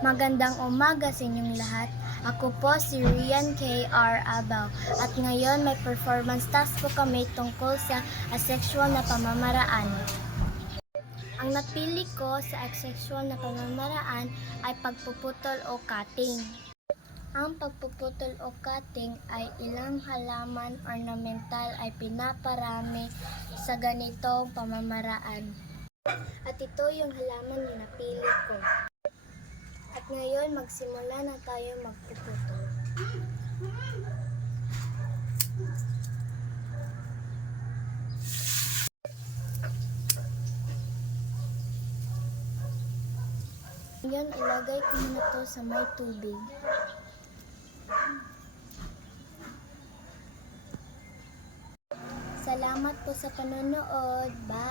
Magandang umaga sa inyong lahat. Ako po si Rian K.R. Abaw at ngayon may performance task po kami tungkol sa asexual na pamamaraan. Ang napili ko sa asexual na pamamaraan ay pagpuputol o cutting. Ang pagpuputol o cutting ay ilang halaman ornamental ay pinaparami sa ganitong pamamaraan. At ito yung halaman na napili ko. At ngayon, magsimula na tayo magpuputol. Ngayon, ilagay ko na to sa may tubig. Salamat po sa panonood. Bye!